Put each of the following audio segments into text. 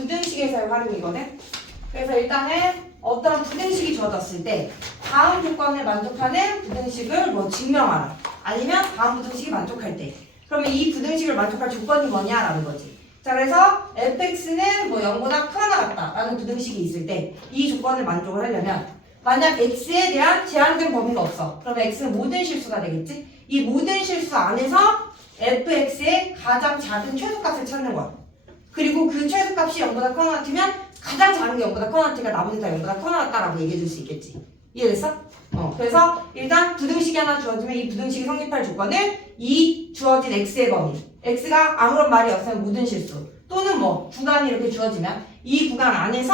부등식에서의 활용이거든. 그래서 일단은 어떤 부등식이 주어졌을 때 다음 조건을 만족하는 부등식을 뭐 증명하라. 아니면 다음 부등식이 만족할 때. 그러면 이 부등식을 만족할 조건이 뭐냐라는 거지. 자, 그래서 fx는 뭐 0보다 크거나 같다라는 부등식이 있을 때 이 조건을 만족을 하려면 만약 x에 대한 제한된 범위가 없어. 그러면 x는 모든 실수가 되겠지. 이 모든 실수 안에서 fx의 가장 작은 최소값을 찾는 거야. 그리고 그 최소값이 0보다 크거나 같으면 가장 작은 게 0보다 크거나 같으니까 나머지 다 0보다 크거나 같다라고 얘기해 줄 수 있겠지. 이해됐어? 그래서 일단 부등식이 하나 주어지면 이 부등식이 성립할 조건을 이 주어진 x의 범위, x가 아무런 말이 없으면 모든 실수 또는 뭐 구간이 이렇게 주어지면 이 구간 안에서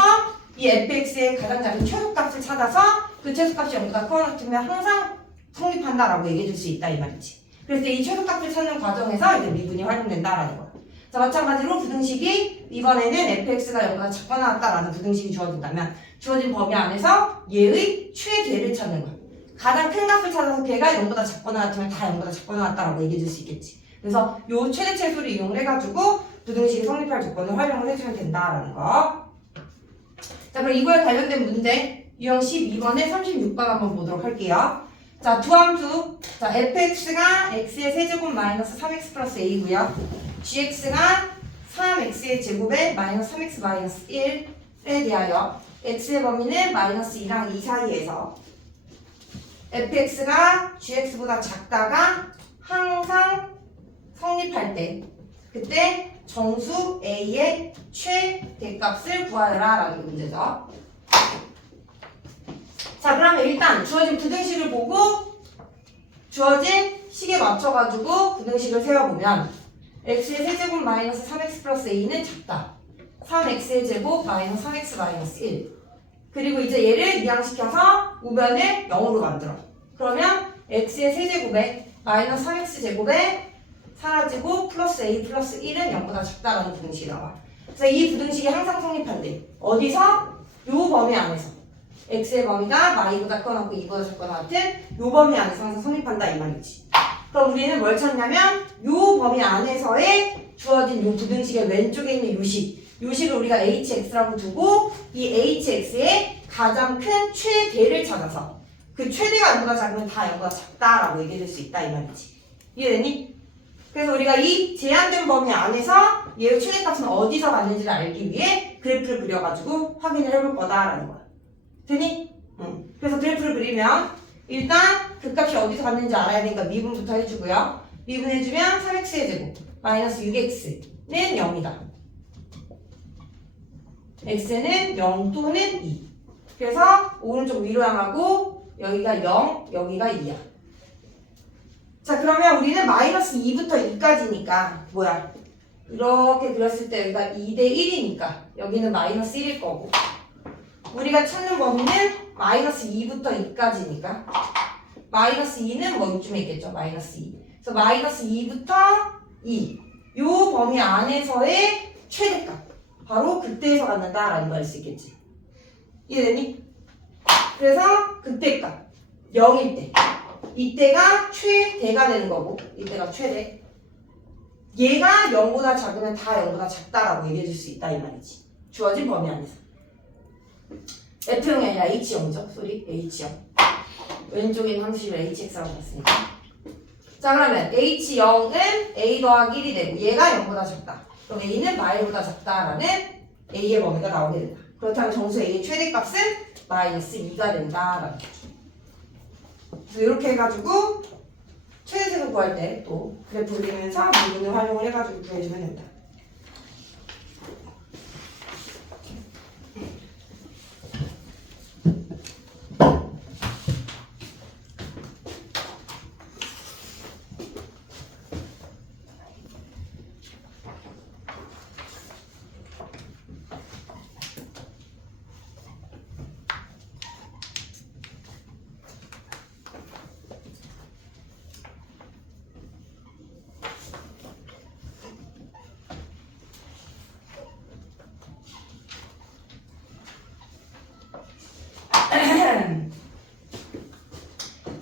이 fx의 가장 작은 최소값을 찾아서 그 최소값이 0보다 크거나 같으면 항상 성립한다라고 얘기해 줄 수 있다 이 말이지. 그래서 이 최소값을 찾는 과정에서 이제 미분이 활용된다라는 거야. 자, 마찬가지로 부등식이 이번에는 fx가 0보다 작거나 같다라는 부등식이 주어진다면 주어진 범위 안에서 얘의 최대를 찾는 거야. 가장 큰 값을 찾아서 걔가 0보다 작거나 같으면 다 0보다 작거나 같다라고 얘기해 줄 수 있겠지. 그래서 요 최대체수를 이용을 해가지고 부등식이 성립할 조건을 활용을 해주면 된다라는 거. 자, 그럼 이거에 관련된 문제 유형 12번에 36번 한번 보도록 할게요. 자, 두 함수. 자, fx가 x의 세제곱 마이너스 3x 플러스 a고요. gx가 3x의 제곱에 마이너스 3x 마이너스 1에 대하여 x의 범위는 마이너스 2랑 2 사이에서 fx가 gx보다 작다가 항상 성립할 때 그때 정수 a의 최대값을 구하여라 라는 문제죠. 자, 그러면 일단 주어진 부등식을 보고 주어진 식에 맞춰가지고 부등식을 세워보면 x의 세제곱 마이너스 3x 플러스 a는 작다. 3x의 제곱 마이너스 3x 마이너스 1. 그리고 이제 얘를 이항시켜서 우변을 0으로 만들어. 그러면 x의 세제곱에 마이너스 3x 제곱에 사라지고 플러스 a 플러스 1은 0보다 작다라는 부등식이 나와. 그래서 이 부등식이 항상 성립한대. 어디서? 요 범위 안에서. x의 범위가 y보다 크거나 같고 2보다 작거나 같은 요 범위 안에서 항상 성립한다 이 말이지. 그럼 우리는 뭘 찾냐면 요 범위 안에서의 주어진 요 부등식의 왼쪽에 있는 요 식. 요 식을 우리가 hx라고 두고 이 hx의 가장 큰 최대를 찾아서 그 최대가 0보다 작으면 다 0보다 작다라고 얘기해 줄 수 있다 이 말이지. 이해되니? 그래서 우리가 이 제한된 범위 안에서 얘의 최대값은 어디서 갔는지를 알기 위해 그래프를 그려가지고 확인을 해볼 거다라는 거야. 되니? 응. 그래서 그래프를 그리면 일단 그 값이 어디서 갔는지 알아야 되니까 미분부터 해주고요. 미분해주면 3x의 제곱 마이너스 6x는 0이다. x는 0 또는 2. 그래서 오른쪽 위로 향하고 여기가 0, 여기가 2야. 자, 그러면 우리는 마이너스 2부터 2까지니까 뭐야? 이렇게 그렸을 때 여기가 2대 1이니까 여기는 마이너스 1일 거고 우리가 찾는 범위는 마이너스 2부터 2까지니까 마이너스 2는 뭐 이쯤에 있겠죠? 마이너스 2. 그래서 마이너스 2부터 2. 요 범위 안에서의 최대값. 바로 그때에서 갖는다라는 걸 알 수 있겠지. 이해되니? 그래서 그때값 0일 때 이때가 최대가 되는 거고 이때가 최대. 얘가 0보다 작으면 다 0보다 작다라고 얘기해 줄 수 있다 이 말이지. 주어진 범위 안에서. F형이 아니라 H형이죠. 소리 H형. 왼쪽에 있는 함수식을 HX라고 했으니까. 자, 그러면 H0은 A 더하기 1이 되고 얘가 0보다 작다. 그럼 A는 마이보다 작다라는 A의 범위가 나오게 된다. 그렇다면 정수 A의 최대값은 마이너스 2가 된다라는 거죠. 그래서 이렇게 해가지고 최대값을 구할 때 또 그래프 그리면서 미분을 활용을 해가지고 구해주면 된다.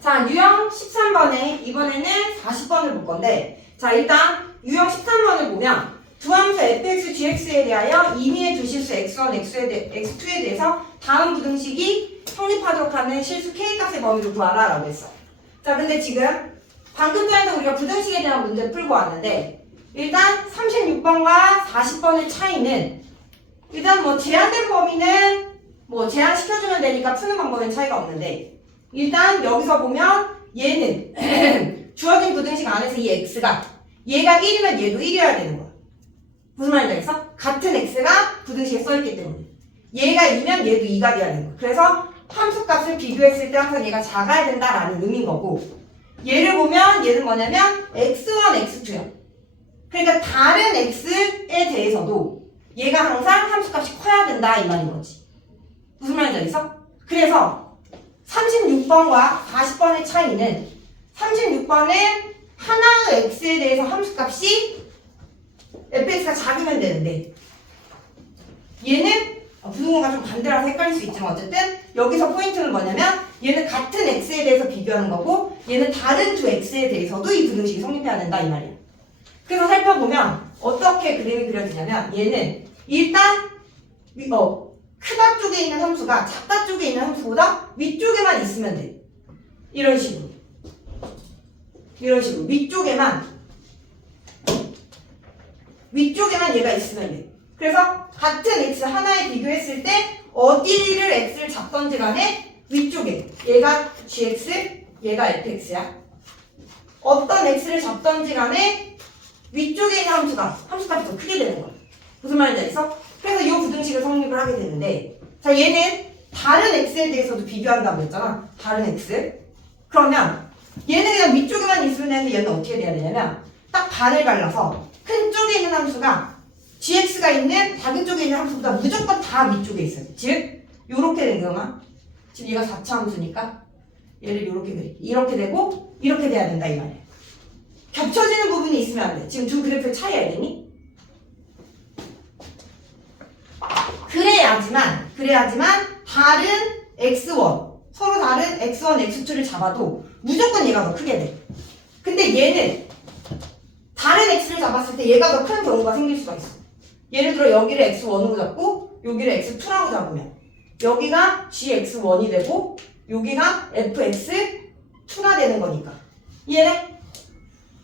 자, 유형 13번에 이번에는 40번을 볼 건데 자, 일단 유형 13번을 보면 두 함수 fx, gx에 대하여 임의해 주실 실수 x1, x2에 대해서 다음 부등식이 성립하도록 하는 실수 k값의 범위를 구하라 라고 했어. 자, 근데 지금 방금 전에도 우리가 부등식에 대한 문제를 풀고 왔는데 일단 36번과 40번의 차이는 일단 뭐 제한된 범위는 뭐 제한시켜주면 되니까 푸는 방법엔 차이가 없는데 일단 여기서 보면 얘는 주어진 부등식 안에서 이 x가 얘가 1이면 얘도 1이어야 되는 거야. 무슨 말인지 알겠어? 같은 x가 부등식에 써있기 때문에 얘가 2면 얘도 2가 돼야 되는 거야. 그래서 함수값을 비교했을 때 항상 얘가 작아야 된다라는 의미인 거고 얘를 보면 얘는 뭐냐면 x1, x2야. 그러니까 다른 x에 대해서도 얘가 항상 함수값이 커야 된다 이 말인 거지. 무슨 말인지 알겠어? 그래서 36번과 40번의 차이는 36번은 하나의 x에 대해서 함수값이 fx가 작으면 되는데 얘는 부등호가 좀 반대라서 헷갈릴 수 있지만 어쨌든 여기서 포인트는 뭐냐면 얘는 같은 x에 대해서 비교하는 거고 얘는 다른 두 x에 대해서도 이 부등식이 성립해야 된다 이 말이야. 그래서 살펴보면 어떻게 그림이 그려지냐면 얘는 일단 크다 쪽에 있는 함수가 작다 쪽에 있는 함수보다 위쪽에만 있으면 돼. 이런 식으로 위쪽에만 얘가 있으면 돼. 그래서 같은 x 하나에 비교했을 때 어디를 x를 잡던지 간에 위쪽에 얘가 gx, 얘가 fx야. 어떤 x를 잡던지 간에 위쪽에 있는 함수값이 더 크게 되는 거야. 무슨 말인지 알겠어? 그래서 이 부등식을 성립을 하게 되는데 자 얘는 다른 x에 대해서도 비교한다고 했잖아. 다른 x. 그러면 얘는 그냥 위쪽에만 있으면 되는데 얘는 어떻게 돼야 되냐면 딱 반을 갈라서 큰 쪽에 있는 함수가 gx가 있는 작은 쪽에 있는 함수보다 무조건 다 위쪽에 있어요. 즉 요렇게 된 거야. 지금 얘가 4차 함수니까 얘를 이렇게 되고 이렇게 돼야 된다 이 말이야. 겹쳐지는 부분이 있으면 안 돼. 지금 두 그래프의 차이 알겠니? 그래야지만 다른 x1 서로 다른 x1, x2를 잡아도 무조건 얘가 더 크게 돼. 근데 얘는 다른 x를 잡았을 때 얘가 더 큰 경우가 생길 수가 있어. 예를 들어 여기를 x1으로 잡고 여기를 x2라고 잡으면 여기가 gx1이 되고 여기가 fx2가 되는 거니까 이해돼?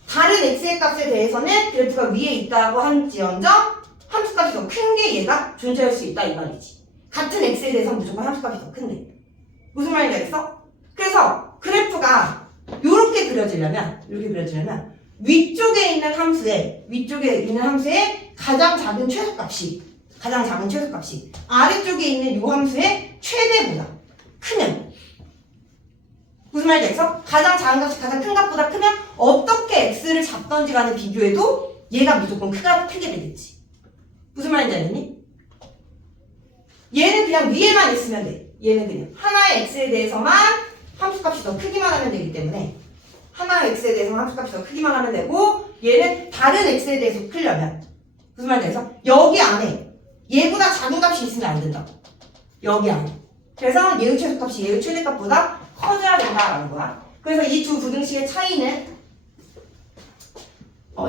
다른 x의 값에 대해서는 그래프가 위에 있다고 한지언정 함수값이 더 큰 게 얘가 존재할 수 있다 이 말이지. 같은 x에 대해서는 무조건 함수값이 더 큰데 무슨 말인지 알겠어? 그래서 그래프가 이렇게 그려지려면 위쪽에 있는 함수의 가장 작은 최소값이 아래쪽에 있는 이 함수의 최대보다 크면 무슨 말인지 알겠어? 가장 작은 값이 가장 큰 값보다 크면 어떻게 x를 잡던지 간에 비교해도 얘가 무조건 크게 되겠지. 무슨 말인지 알겠니? 얘는 그냥 위에만 있으면 돼. 얘는 그냥 하나의 x에 대해서만 함수값이 더 크기만 하면 되기 때문에 하나의 x에 대해서만 함수값이 더 크기만 하면 되고 얘는 다른 x에 대해서 크려면 무슨 말인지 알겠어? 여기 안에 얘보다 작은 값이 있으면 안 된다고. 여기 안에. 그래서 얘의 최소값이 얘의 최대값보다 커져야 된다라는 거야. 그래서 이 두 부등식의 차이는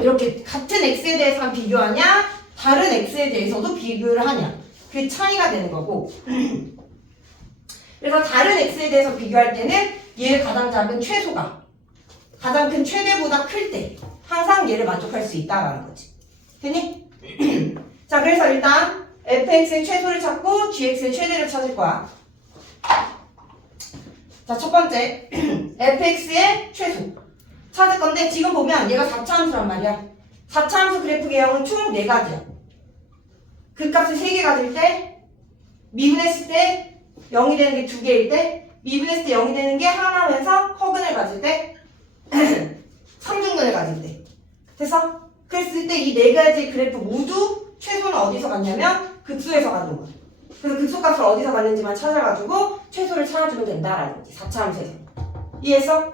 이렇게 같은 x에 대해서만 비교하냐 다른 x에 대해서도 비교를 하냐 그 차이가 되는 거고 그래서 다른 x에 대해서 비교할 때는 얘의 가장 작은 최소가 가장 큰 최대보다 클 때 항상 얘를 만족할 수 있다라는 거지. 됐니? 자 그래서 일단 fx의 최소를 찾고 gx의 최대를 찾을 거야. 자 첫 번째 fx의 최소 찾을 건데 지금 보면 얘가 4차 함수란 말이야. 4차 함수 그래프 개형은 총 4가지야. 그 값을 3개 가질 때 미분했을 때 0이 되는 게 2개일 때 미분했을 때 0이 되는 게 하나면서 허근을 가질 때 3중근을 가질 때 됐어? 그랬을 때 이 4가지 그래프 모두 최소는 어디서 갔냐면 극소에서 가는 거야. 그래서 극소값을 어디서 갔는지만 찾아가지고 최소를 찾아주면 된다라는 거지. 4차 함수에서. 이해했어?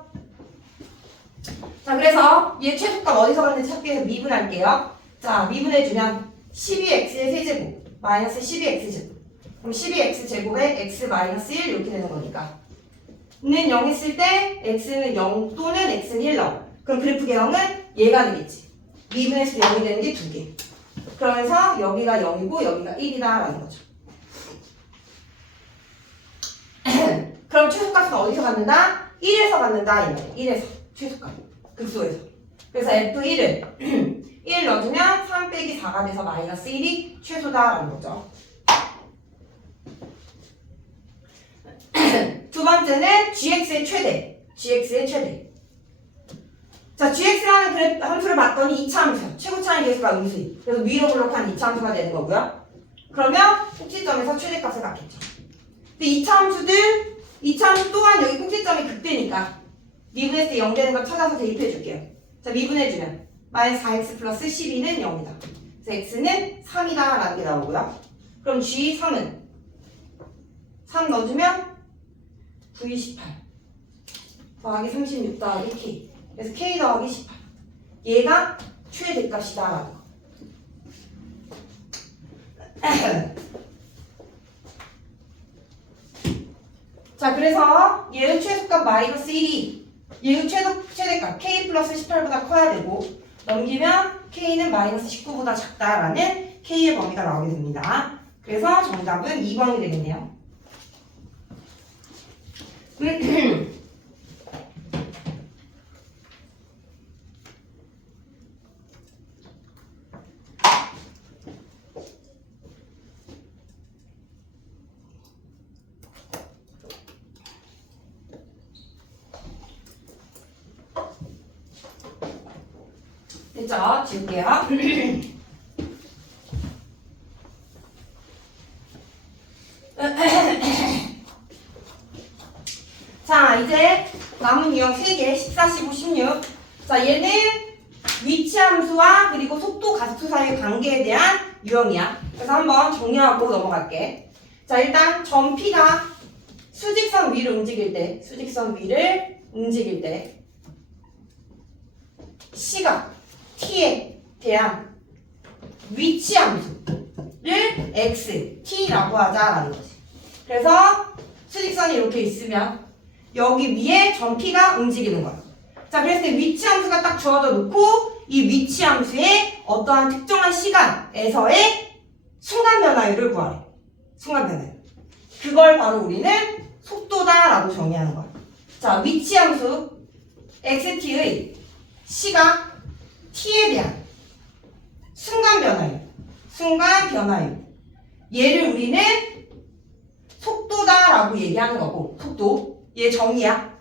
자 그래서 얘 최소값 어디서 갔는지 찾기 위해서 미분할게요. 자 미분해주면 12x의 세제곱 마이너스 12x제곱 그럼 12x제곱에 x 마이너스 1 이렇게 되는 거니까 는 0 했을 때 x는 0 또는 x는 1 나와. 그럼 그래프 개형은 얘가 되겠지. 미분했을 때 0이 되는 게 2개. 그러면서 여기가 0이고 여기가 1이다라는 거죠. 그럼 최소값은 어디서 갖는다? 1에서 갖는다 이 말이에요. 1에서 최소값 극소에서. 그래서 F1을 1 넣어주면 3 빼기 4가 돼서 마이너스 1이 최소다라는 거죠. 두 번째는 gx의 최대. gx의 최대. 자, gx라는 함수를 봤더니 2차 함수야. 최고차의 계수가 음수이. 그래서 위로 블록한 2차 함수가 되는 거고요. 그러면 꼭지점에서 최대값을 갖겠죠. 근데 2차 함수 또한 여기 꼭지점이 극대니까 미분했을 때 0 되는 걸 찾아서 대입해 줄게요. 자, 미분해주면 마이너스 4x 플러스 12는 0이다. 그래서 x는 3이다 라는 게 나오고요. 그럼 g3은 3 넣어주면 9이 18 더하기 36 더하기 k. 그래서 k 더하기 18. 얘가 최대값이다 라는 거. 자, 그래서 얘의 최소값 마이너스 1이 얘의 최대값 k 플러스 18보다 커야 되고 넘기면 k는 마이너스 19보다 작다라는 k의 범위가 나오게 됩니다. 그래서 정답은 2번이 되겠네요. 됐죠? 지울게요. 자, 이제 남은 유형 3개 14, 15, 16. 자, 얘는 위치함수와 그리고 속도 가속수 사이의 관계에 대한 유형이야. 그래서 한번 정리하고 넘어갈게. 자, 일단 점 P가 수직선 위를 움직일 때 시각 t에 대한 위치함수를 x, t라고 하자라는 거지. 그래서 수직선이 이렇게 있으면 여기 위에 점 P가 움직이는 거야. 자, 그래서 위치함수가 딱 주어져 놓고 이 위치함수의 어떠한 특정한 시간에서의 순간 변화율을 구하래. 순간 변화율. 그걸 바로 우리는 속도다라고 정의하는 거야. 자, 위치함수 xt의 시각 t에 대한 순간 변화율. 얘를 우리는 속도다라고 얘기하는 거고, 속도. 얘 정의야.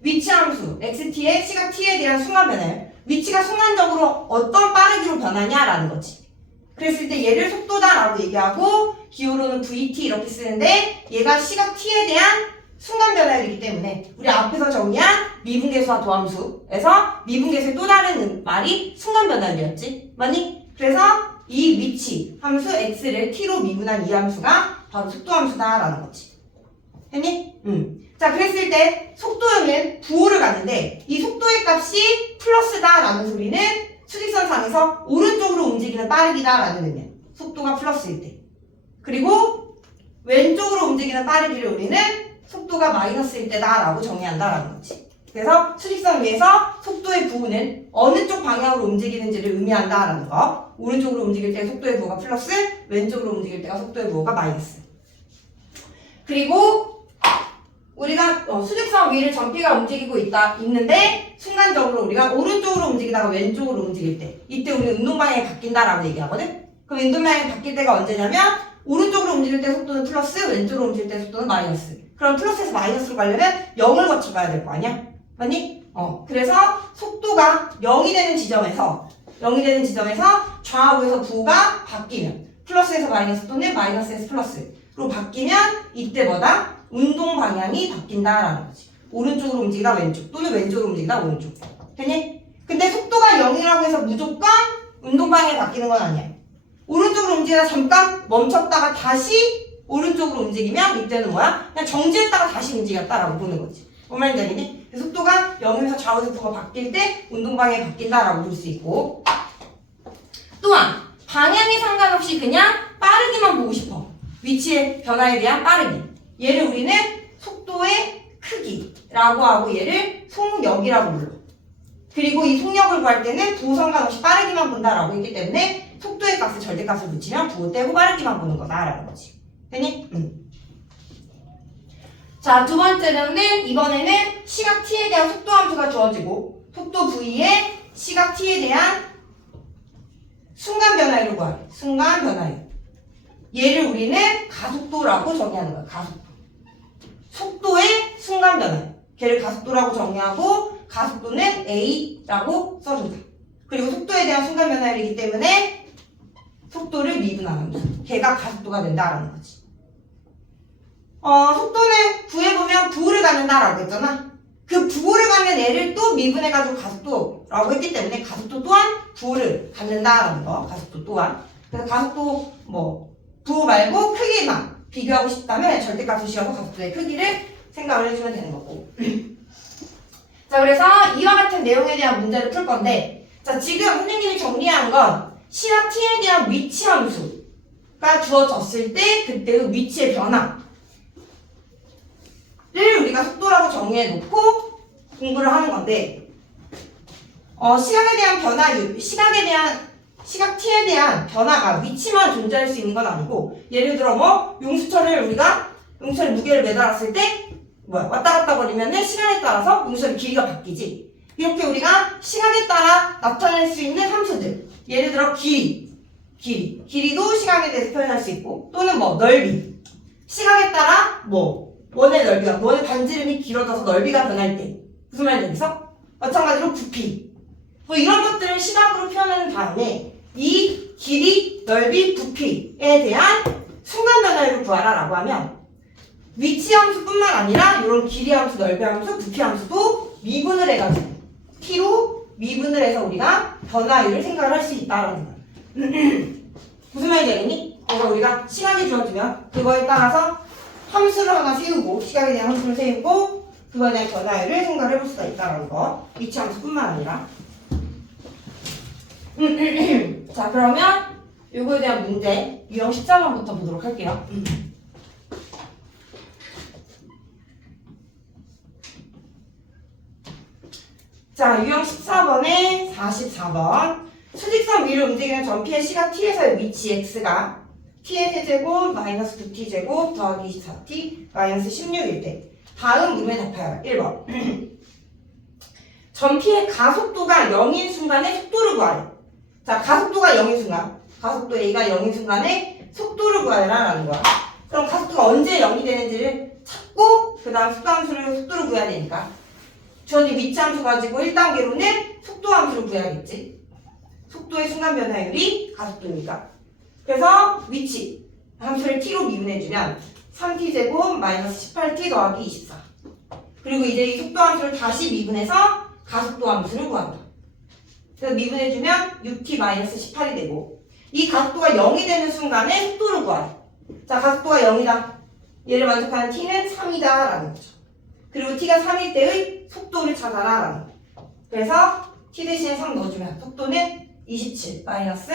위치함수 xt의 시각 t에 대한 순간 변화율. 위치가 순간적으로 어떤 빠르기로 변하냐라는 거지. 그랬을 때 얘를 속도다라고 얘기하고 기호로는 vt 이렇게 쓰는데 얘가 시각 t에 대한 순간 변화율이기 때문에 우리 앞에서 정의한 미분계수와 도함수에서 미분계수의 또 다른 말이 순간 변화율이었지. 맞니? 그래서 이 위치 함수 x를 t로 미분한 이 함수가 바로 속도함수다라는 거지. 했니? 자, 그랬을 때 속도는 부호를 갖는데 이 속도의 값이 플러스다라는 소리는 수직선상에서 오른쪽으로 움직이는 빠르기다라는 의미야. 속도가 플러스일 때. 그리고 왼쪽으로 움직이는 빠르기를 우리는 속도가 마이너스일 때다라고 정의한다라는 거지. 그래서 수직선 위에서 속도의 부호는 어느 쪽 방향으로 움직이는지를 의미한다라는 거. 오른쪽으로 움직일 때 속도의 부호가 플러스, 왼쪽으로 움직일 때가 속도의 부호가 마이너스. 그리고 우리가 수직선 위를 점 P가 움직이고 있는데 순간적으로 우리가 오른쪽으로 움직이다가 왼쪽으로 움직일 때 이때 우리는 운동방향이 바뀐다라고 얘기하거든. 그럼 운동방향이 바뀔 때가 언제냐면 오른쪽으로 움직일 때 속도는 플러스, 왼쪽으로 움직일 때 속도는 마이너스. 그럼 플러스에서 마이너스로 가려면 0을 거쳐가야 될 거 아니야? 맞니? 그래서 속도가 0이 되는 지점에서 좌우에서 부호가 바뀌면 플러스에서 마이너스 또는 마이너스에서 플러스로 바뀌면 이때 뭐다? 운동 방향이 바뀐다라는 거지. 오른쪽으로 움직이다 왼쪽 또는 왼쪽으로 움직이다 오른쪽. 됐니? 근데 속도가 0이라고 해서 무조건 운동 방향이 바뀌는 건 아니야. 오른쪽으로 움직이다 잠깐 멈췄다가 다시 오른쪽으로 움직이면 이때는 뭐야? 그냥 정지했다가 다시 움직였다라고 보는 거지. 뭔 말인지 알겠니? 속도가 0에서 좌우에서 부호가 바뀔 때 운동 방향이 바뀐다라고 볼 수 있고, 또한 방향에 상관없이 그냥 빠르기만 보고 싶어. 위치의 변화에 대한 빠르기. 얘를 우리는 속도의 크기라고 하고 얘를 속력이라고 불러. 그리고 이 속력을 구할 때는 부호 상관없이 빠르기만 본다라고 했기 때문에 속도의 값을 절대값을 붙이면 부호 떼고 빠르기만 보는 거다라는 거지. 됐니? 자, 두 번째는 이번에는 시각 t에 대한 속도 함수가 주어지고 속도 v에 시각 t에 대한 순간 변화율을 구하래. 순간 변화율. 얘를 우리는 가속도라고 정의하는 거야. 가속도. 속도의 순간 변화율. 걔를 가속도라고 정의하고 가속도는 a라고 써준다. 그리고 속도에 대한 순간 변화율이기 때문에 속도를 미분하는 거야. 걔가 가속도가 된다라는 거지. 속도는 구해보면 부호를 갖는다라고 했잖아. 그 부호를 갖는 애를 또 미분해가지고 가속도라고 했기 때문에 가속도 또한 부호를 갖는다라는 거. 가속도 또한. 그래서 가속도 부호 말고 크기만 비교하고 싶다면 절대값을 씌워서 가속도의 크기를 생각을 해주면 되는 거고. 자, 그래서 이와 같은 내용에 대한 문제를 풀 건데, 자, 지금 선생님이 정리한 건 시각 t에 대한 위치 함수가 주어졌을 때 그때의 위치의 변화를 우리가 속도라고 정의해 놓고 공부를 하는 건데, 시각에 대한 변화율, 시각 t에 대한 변화가 위치만 존재할 수 있는 건 아니고, 예를 들어 용수철의 무게를 매달았을 때 왔다 갔다 거리면은 시간에 따라서 용수철의 길이가 바뀌지. 이렇게 우리가 시간에 따라 나타낼 수 있는 함수들, 예를 들어 길이도 시간에 대해서 표현할 수 있고, 또는 넓이, 시각에 따라 원의 넓이가, 원의 반지름이 길어져서 넓이가 변할 때 무슨 말인지 알겠어? 마찬가지로 부피, 이런 것들을 시각으로 표현하는 다음에 이 길이, 넓이, 부피에 대한 순간 변화율을 구하라 라고 하면 위치 함수뿐만 아니라 이런 길이 함수, 넓이 함수, 부피 함수도 미분을 해가지고 t로 미분을 해서 우리가 변화율을 생각을 할 수 있다라는 거야. 무슨 말인지 알겠니? 그래서 우리가 시간이 주어지면 그거에 따라서 함수를 하나 세우고, 시각에 대한 함수를 세우고 그거에 대한 변화율을 생각을 해볼 수가 있다는 거. 위치 함수뿐만 아니라. 자, 그러면 요거에 대한 문제 유형 14번부터 보도록 할게요. 자, 유형 14번에 44번. 수직선 위를 움직이는 전피의 시각 t에서의 위치 x가 t의 세제곱 마이너스 9t제곱 더하기 24t 마이너스 16일 때 다음 문에 답하여. 1번. 전피의 가속도가 0인 순간에 속도를 구하래. 자, 가속도가 0인 순간, 가속도 a가 0인 순간에 속도를 구하라 라는 거야. 그럼 가속도가 언제 0이 되는지를 찾고 그 다음 속도를 구해야 되니까 주어진 위치 함수 가지고 1단계로는 속도 함수를 구해야겠지. 속도의 순간 변화율이 가속도니까. 그래서 위치 함수를 t로 미분해주면 3t제곱 마이너스 18t 더하기 24. 그리고 이제 이 속도 함수를 다시 미분해서 가속도 함수를 구한다. 그래서 미분해주면 6t 마이너스 18이 되고, 이 가속도가 0이 되는 순간에 속도를 구하래. 자, 가속도가 0이다. 얘를 만족하는 t는 3이다 라는 거죠. 그리고 t가 3일 때의 속도를 찾아라 라는 거예요. 그래서 t 대신에 3 넣어주면 속도는 27 마이너스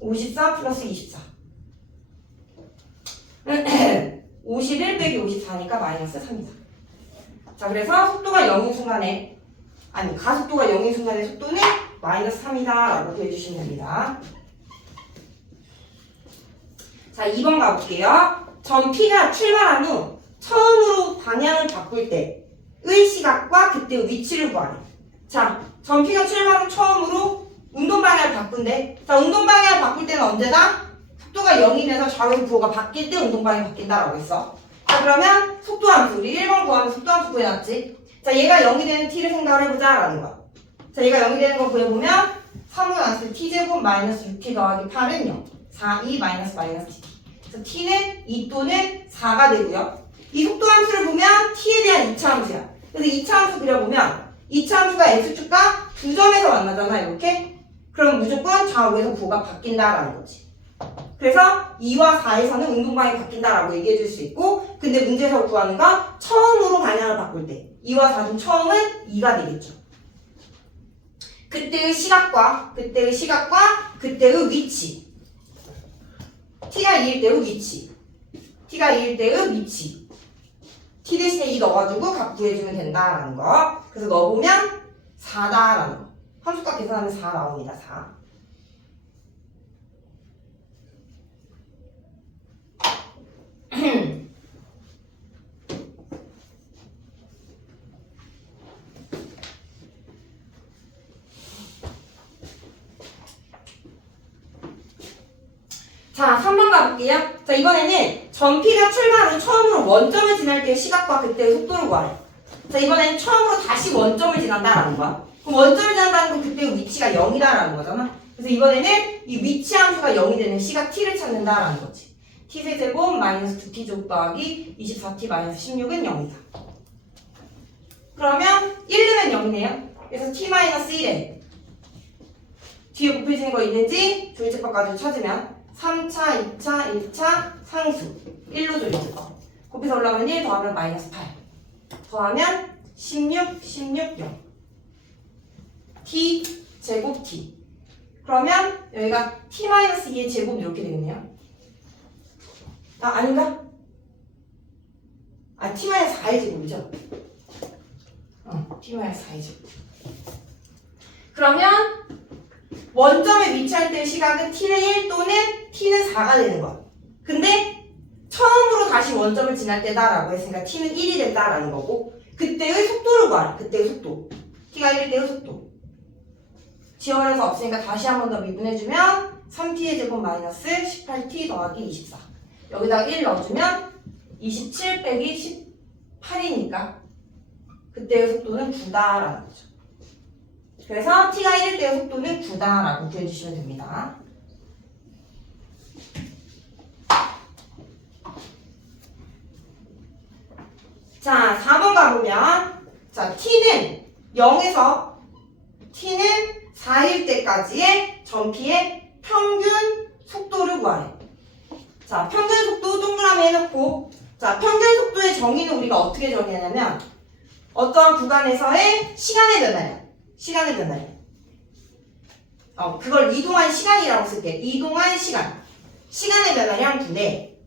54 플러스 24. 51 빼기 54니까 마이너스 3이다. 자, 그래서 속도가 0인 순간에, 가속도가 0인 순간에 속도는 마이너스 3이다 라고 해주시면 됩니다. 자, 2번 가볼게요. 전 P가 출발한 후 처음으로 방향을 바꿀 때의 시각과 그때의 위치를 구하래. 자, 전 P가 출발 후 처음으로 운동 방향을 바꾼대. 자, 운동 방향을 바꿀 때는 언제다? 속도가 0이 돼서 좌우 부호가 바뀔 때 운동 방향이 바뀐다라고 했어. 자, 그러면 속도 함수, 우리 1번 구하면 속도 함수 구해놨지. 자, 얘가 0이 되는 t를 생각을 해보자 라는 거야. 자, 얘가 0이 되는 거 구해보면 3은 나왔을 때 t제곱 마이너스 6t 더하기 8은 0. 4, 2 마이너스 t. 그래서 t는 2 또는 4가 되고요. 이 속도 함수를 보면 t에 대한 2차 함수야. 그래서 2차 함수 그려보면 2차 함수가 x축과 두 점에서 만나잖아, 이렇게. 그럼 무조건 좌우에서 부호가 바뀐다라는 거지. 그래서 2와 4에서는 운동방향이 바뀐다라고 얘기해 줄 수 있고, 근데 문제에서 구하는 건 처음으로 방향을 바꿀 때 2와 4 중 처음은 2가 되겠죠. 그때의 시각과 그때의 위치. t가 2일 때의 위치. t가 2일 때의 위치. t 대신에 2 넣어가지고 값 구해주면 된다라는 거. 그래서 넣어보면 4다라는 거. 함수값 계산하면 4 나옵니다. 4. 자, 3번 가볼게요. 자, 이번에는 전피가 출발 후 처음으로 원점을 지날 때의 시각과 그때의 속도를 구하래. 자, 이번에는 처음으로 다시 원점을 지난다라는 거야. 그럼 원점을 지난다는 건 그때의 위치가 0이다라는 거잖아. 그래서 이번에는 이 위치 함수가 0이 되는 시각 t를 찾는다라는 거지. t세제곱 마이너스 2t 제곱 더하기 24t 마이너스 16은 0이다. 그러면 1은 0이네요. 그래서 t 마이너스 1에 뒤에 곱해지는 거 있는지 조리책법 가지고 찾으면 3차, 2차, 1차 상수 1로 조리책법. 곱해서 올라오면 1 더하면 마이너스 8 더하면 16, 16, 0 t 제곱 t. 그러면 여기가 t 마이너스 2의 제곱 이렇게 되겠네요. 아, 아닌가? 아, t 마이너스 4의 제곱이죠? t 마이너스 4의 제곱. 그러면 원점에 위치할 때의 시각은 t는 1 또는 t는 4가 되는 거야. 근데 처음으로 다시 원점을 지날 때다라고 했으니까 t는 1이 된다라는 거고, 그때의 속도를 구하래. 그때의 속도. t가 1일 때의 속도. 지워버려서 없으니까 다시 한 번 더 미분해주면 3t의 제곱 마이너스 18t 더하기 24. 여기다가 1 넣어주면 27 빼기 18이니까 그때의 속도는 9다라는 거죠. 그래서 t가 1일 때의 속도는 9다라고 구해주시면 됩니다. 자, 4번 가보면 자, t는 0에서 t는 4일 때까지의 전피의 평균 속도를 구하래. 자, 평균 속도 동그라미 해놓고, 자, 평균 속도의 정의는 우리가 어떻게 정의하냐면 어떠한 구간에서의 시간의 변화량. 시간의 변화량. 그걸 이동한 시간이라고 쓸게. 이동한 시간. 시간의 변화량 분의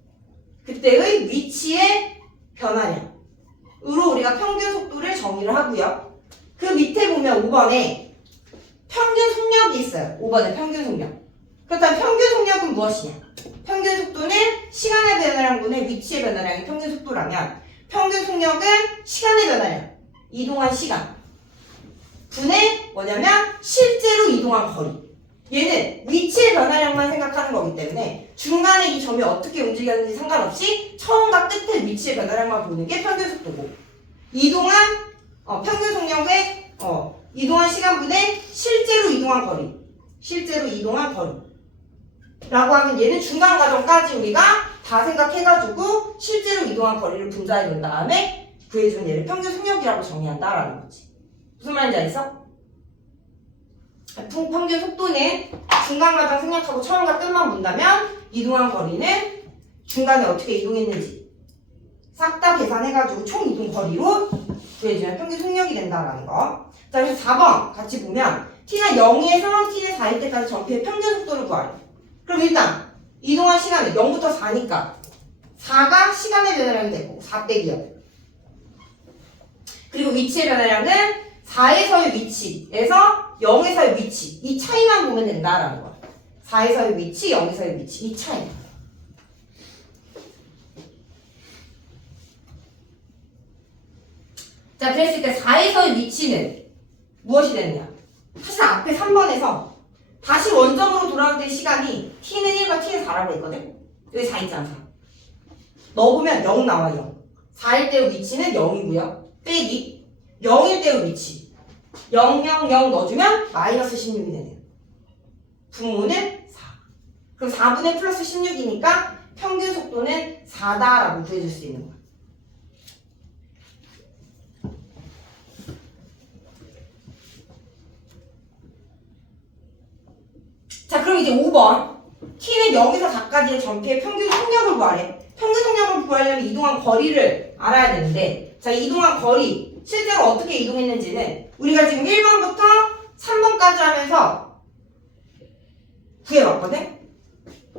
그때의 위치의 변화량. 으로 우리가 평균 속도를 정의를 하고요. 그 밑에 보면 5번에 평균 속력이 있어요. 5번에 평균 속력. 그렇다면 평균 속력은 무엇이냐? 평균 속도는 시간의 변화량 분의 위치의 변화량이 평균 속도라면 평균 속력은 시간의 변화량, 이동한 시간 분의 뭐냐면 실제로 이동한 거리. 얘는 위치의 변화량만 생각하는 거기 때문에 중간에 이 점이 어떻게 움직였는지 상관없이 처음과 끝의 위치의 변화량만 보는 게 평균 속도고, 이동한 평균 속력의 이동한 시간분의 실제로 이동한 거리. 실제로 이동한 거리. 라고 하면 얘는 중간 과정까지 우리가 다 생각해가지고 실제로 이동한 거리를 분자해 준 다음에 구해주는 얘를 평균 속력이라고 정의한다라는 거지. 무슨 말인지 알겠어? 평균 속도는 중간 과정 생략하고 처음과 끝만 본다면 이동한 거리는 중간에 어떻게 이동했는지 싹 다 계산해가지고 총 이동 거리로 구해주면 평균 속력이 된다라는 거. 자, 그래서 4번 같이 보면 t가 0에서 t는 4일 때까지 전피의 평균 속도를 구하래. 그럼 일단 이동한 시간은 0부터 4니까 4가 시간의 변화량이 되고 4 빼기 0. 그리고 위치의 변화량은 4에서의 위치에서 0에서의 위치, 이 차이만 보면 된다라는 거야. 4에서의 위치, 0에서의 위치, 이 차이. 자, 그랬을 때 4에서의 위치는 무엇이 되느냐? 사실 앞에 3번에서 다시 원점으로 돌아올 때 시간이 t는 1과 t는 4라고 했거든? 여기 4 있잖아. 4. 넣어보면 0 나와, 0. 4일 때의 위치는 0이고요. 빼기 0일 때의 위치 0, 0, 0 넣어주면 마이너스 16이 되네요. 분모는 4. 그럼 4분의 플러스 16이니까 평균 속도는 4다라고 구해줄 수 있는 거야. 자, 그럼 이제 5번. t는 0에서 4까지의 전피의 평균 속력을 구하래. 평균 속력을 구하려면 이동한 거리를 알아야 되는데, 자, 이동한 거리, 실제로 어떻게 이동했는지는 우리가 지금 1번부터 3번까지 하면서 구해봤거든?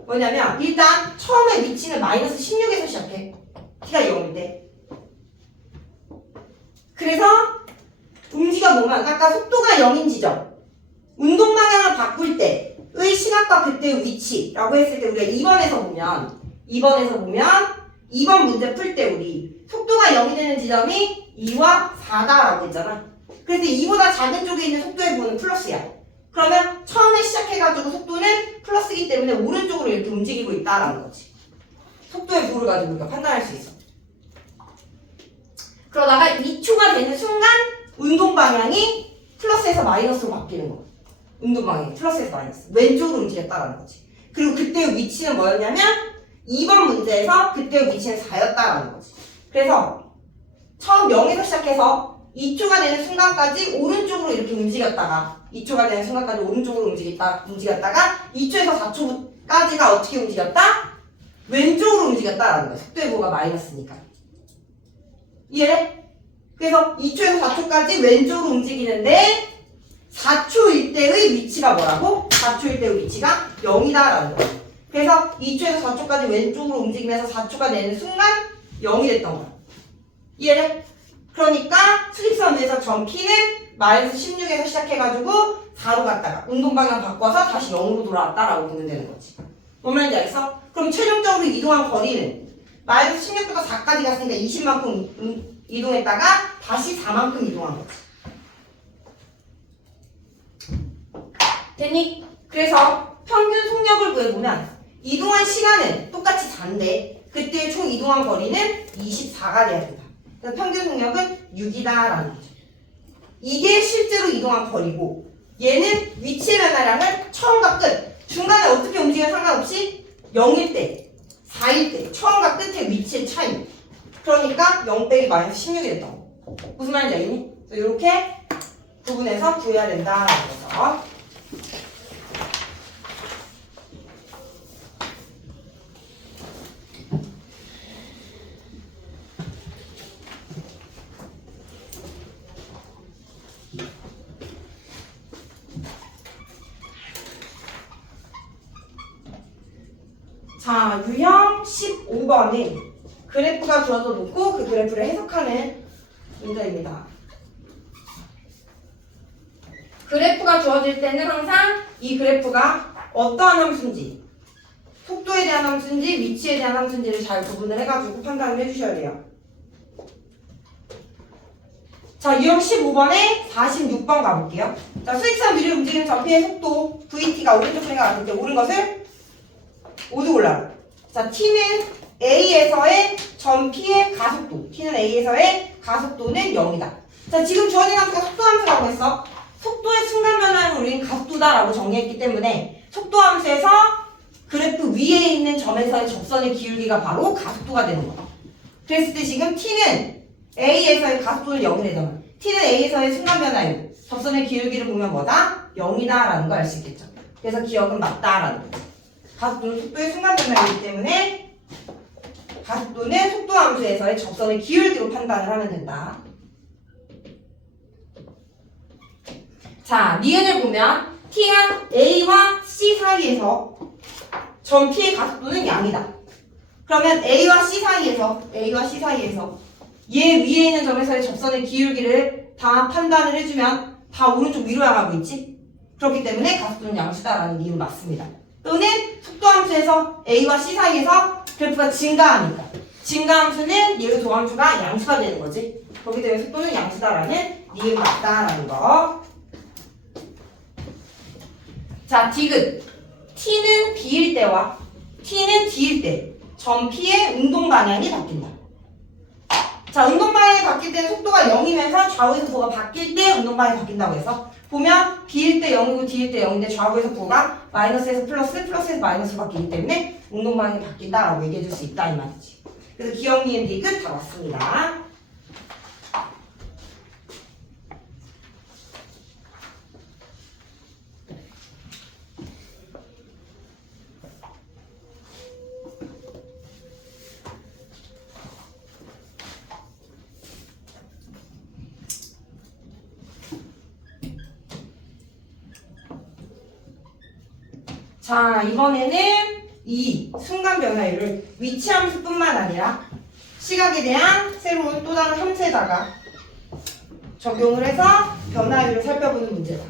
뭐냐면, 일단 처음에 위치는 마이너스 16에서 시작해. t가 0일 때. 그래서 움직여 보면 아까 속도가 0인 지점, 운동 방향을 바꿀 때의 시각과 그때의 위치라고 했을 때 우리가 2번에서 보면 2번 문제 풀 때 우리 속도가 0이 되는 지점이 2와 4다라고 했잖아. 그래서 2보다 작은 쪽에 있는 속도의 부호는 플러스야. 그러면 처음에 시작해가지고 속도는 플러스이기 때문에 오른쪽으로 이렇게 움직이고 있다라는 거지. 속도의 부호를 가지고 우리가 판단할 수 있어. 그러다가 2초가 되는 순간 운동 방향이 플러스에서 마이너스로 바뀌는 거야. 운동 방향이 플러스에서 마이너스. 왼쪽으로 움직였다라는 거지. 그리고 그때의 위치는 뭐였냐면 2번 문제에서 그때의 위치는 4였다라는 거지. 그래서 처음 0에서 시작해서 2초가 되는 순간까지 오른쪽으로 이렇게 움직였다가 2초가 되는 순간까지 오른쪽으로 움직였다가 2초에서 4초까지가 어떻게 움직였다? 왼쪽으로 움직였다라는 거야. 속도의 부호가 마이너스니까. 이해해? 그래서 2초에서 4초까지 왼쪽으로 움직이는데 4초일 때의 위치가 뭐라고? 4초일 때의 위치가 0이다라는 거야. 그래서 2초에서 4초까지 왼쪽으로 움직이면서 4초가 되는 순간 0이 됐던 거야. 이해해? 그러니까 수직선에서 점 P는 마이너스 16에서 시작해가지고 4로 갔다가 운동 방향 바꿔서 다시 0으로 돌아왔다라고 보면 되는 거지. 뭔 말인지 알겠어? 그럼 최종적으로 이동한 거리는 마이너스 16부터 4까지 갔으니까 20만큼 이동했다가 다시 4만큼 이동한 거지. 됐니? 그래서 평균 속력을 구해보면 이동한 시간은 똑같이 4인데 그때 총 이동한 거리는 24가 돼야 된다. 그래서 평균 속력은 6이다라는 거죠. 이게 실제로 이동한 거리고 얘는 위치의 변화량을 처음과 끝, 중간에 어떻게 움직여 상관없이 0일 때, 4일 때 처음과 끝의 위치의 차이. 그러니까 0 빼기 마이너스 16이 됐던 거. 무슨 말인지 알겠니? 이렇게 구분해서 구해야 된다라는 거죠. 자, 유형 15번은 그래프가 주어져 놓고 그 그래프를 해석하는 문제입니다. 그래프가 주어질 때는 항상 이 그래프가 어떠한 함수인지, 속도에 대한 함수인지 위치에 대한 함수인지를 잘 구분을 해가지고 판단을 해주셔야 돼요. 자, 유형 15번에 46번 가볼게요. 자, 수직선 위를 움직이는 점피의 속도 VT가 오른쪽 선행과 같을 때 옳은 것을 모두 골라라. 자, T는 A에서의 점 P의 가속도. T는 A에서의 가속도는 0이다. 자, 지금 주어진 함수가 속도 함수라고 했어. 속도의 순간 변화를 우리는 가속도다라고 정의했기 때문에 속도 함수에서 그래프 위에 있는 점에서의 접선의 기울기가 바로 가속도가 되는 거야. 그랬을 때 지금 T는 A에서의 가속도는 0이 되잖아. T는 A에서의 순간 변화율, 접선의 기울기를 보면 뭐다? 0이다라는 걸 알 수 있겠죠. 그래서 기억은 맞다라는 거지. 가속도는 속도의 순간 변화이기 때문에 가속도는 속도 함수에서의 접선의 기울기로 판단을 하면 된다. 자, 니은을 보면 T가 A와 C 사이에서 점 P의 가속도는 양이다. 그러면 A와 C 사이에서 얘 위에 있는 점에서의 접선의 기울기를 다 판단을 해주면 다 오른쪽 위로 향하고 있지? 그렇기 때문에 가속도는 양수다라는 니은 맞습니다. 또는 속도함수에서 A와 C 사이에서 그래프가 증가하니까 증가함수는 얘의 도함수가 양수가 되는 거지. 그렇기 때문에 속도는 양수다라는 니은 맞다라는 거. 자, 디귿. T는 B일 때와 T는 D일 때 점 P의 운동 방향이 바뀐다. 자, 운동 방향이 바뀔 때는 속도가 0이면서 좌우에서 부호가 바뀔 때 운동 방향이 바뀐다고 해서 보면 B일 때 0이고 D일 때 0인데 좌우에서 부호가 마이너스에서 플러스, 플러스에서 마이너스로 바뀌기 때문에 운동 방향이 바뀐다라고 얘기해 줄 수 있다 이 말이지. 그래서 기억, 니은, 디귿 다 왔습니다. 자, 이번에는 이 순간 변화율을 위치 함수뿐만 아니라 시각에 대한 새로운 또 다른 함수에다가 적용을 해서 변화율을 살펴보는 문제다.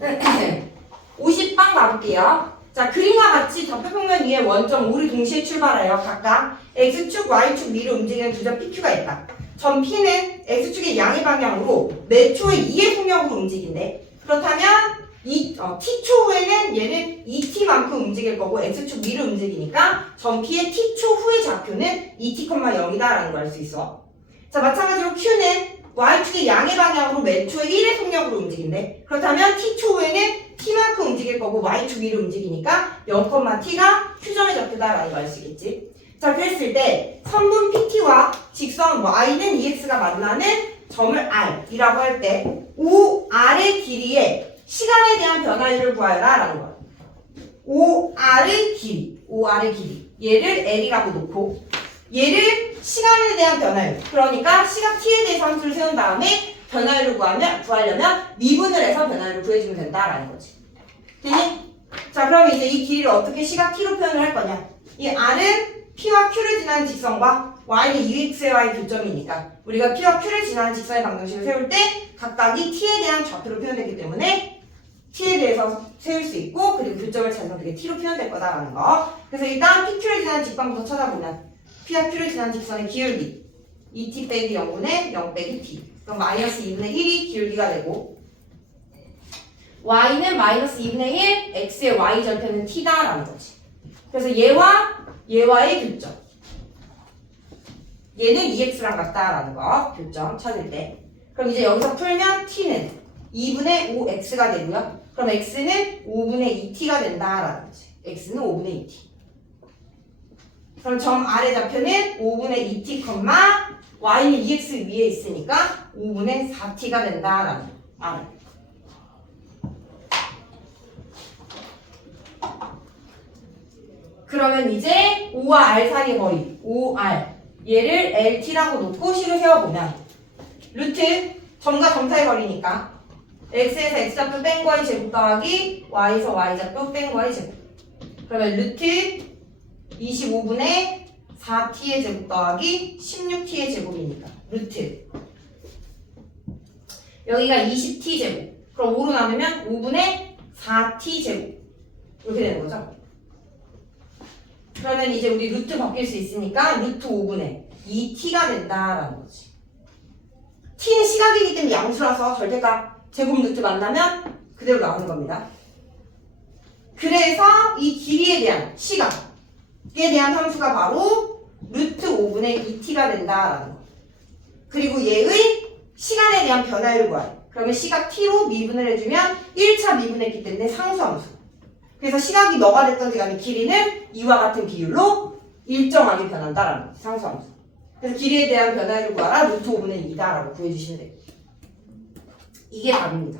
네. 50방 가볼게요. 자, 그림과 같이 좌표평면 위에 원점 O를 동시에 출발하여 각각 X축, Y축 위로 움직이는 두 점 PQ가 있다. 점 P는 X축의 양의 방향으로 매 초에 2의 속력으로 움직인대. 그렇다면 T초 후에는 얘는 2T만큼 움직일 거고 X축 위로 움직이니까 점 P의 T초 후의 좌표는 2T,0이다 라는 걸 알 수 있어. 자, 마찬가지로 Q는 Y축의 양의 방향으로 매 초에 1의 속력으로 움직인대. 그렇다면 T초 후에는 T만큼 움직일 거고 Y축 위로 움직이니까 0,T가 Q점의 좌표다라는 걸 알 수 있겠지. 자, 그랬을 때 선분 PT와 직선 Y는 EX가 만나는 점을 R이라고 할 때 OR의 길이에 시간에 대한 변화율을 구하여라 라는 거야. OR의 길이 얘를 L이라고 놓고 얘를 시간에 대한 변화율, 그러니까 시각 t에 대해서 함수를 세운 다음에 변화율을 구하려면 미분을 해서 변화율을 구해주면 된다라는 거지. 되니? 자, 그러면 이제 이 길이를 어떻게 시각 t로 표현을 할 거냐? 이 r은 p와 q를 지나는 직선과 y는 ux의 y 교점이니까 우리가 p와 q를 지나는 직선의 방정식을 세울 때 각각이 t에 대한 좌표로 표현되기 때문에 t에 대해서 세울 수 있고 그리고 교점을 찾아서 그게 t로 표현될 거다라는 거. 그래서 일단 pq를 지나는 직방부터 찾아보면 P와 Q를 지난 직선의 기울기 2t 빼기 0분의 0 빼기 t 그럼 마이너스 2분의 1이 기울기가 되고 y는 마이너스 2분의 1 x의 y 절편은 t다 라는 거지. 그래서 얘와의 교점 얘는 2x랑 같다라는 거 교점 찾을 때 그럼 이제 여기서 풀면 t는 2분의 5x가 되고요. 그럼 x는 5분의 2t가 된다라는 거지. x는 5분의 2t 그럼 점 R의 좌표는 5분의 2t, y는 2x 위에 있으니까 5분의 4t가 된다라는 말. 그러면 이제 O와 R 사이의 거리, OR 얘를 LT라고 놓고 식을 세워보면 루트 점과 점 사이의 거리니까 x에서 x좌표 뺀 거의 제곱 더하기 y에서 y좌표 뺀 거의 제곱 그러면 루트 25분의 4t의 제곱 더하기 16t의 제곱이니까 루트 여기가 20t 제곱 그럼 5로 나누면 5분의 4t 제곱 이렇게 되는 거죠. 그러면 이제 우리 루트 바뀔 수 있으니까 루트 5분의 2t가 된다라는 거지. t는 시각이기 때문에 양수라서 절대값 제곱 루트 만나면 그대로 나오는 겁니다. 그래서 이 길이에 대한 시각 에 대한 함수가 바로 루트 5분의 2t가 된다라는 거. 그리고 얘의 시간에 대한 변화율을 구하래. 그러면 시각 t로 미분을 해주면 1차 미분했기 때문에 상수함수. 그래서 시각이 뭐가 됐던지 간에 길이는 이와 같은 비율로 일정하게 변한다라는 거지. 상수함수. 그래서 길이에 대한 변화율을 구하라. 루트 5분의 2다라고 구해주시면 돼요. 이게 답입니다.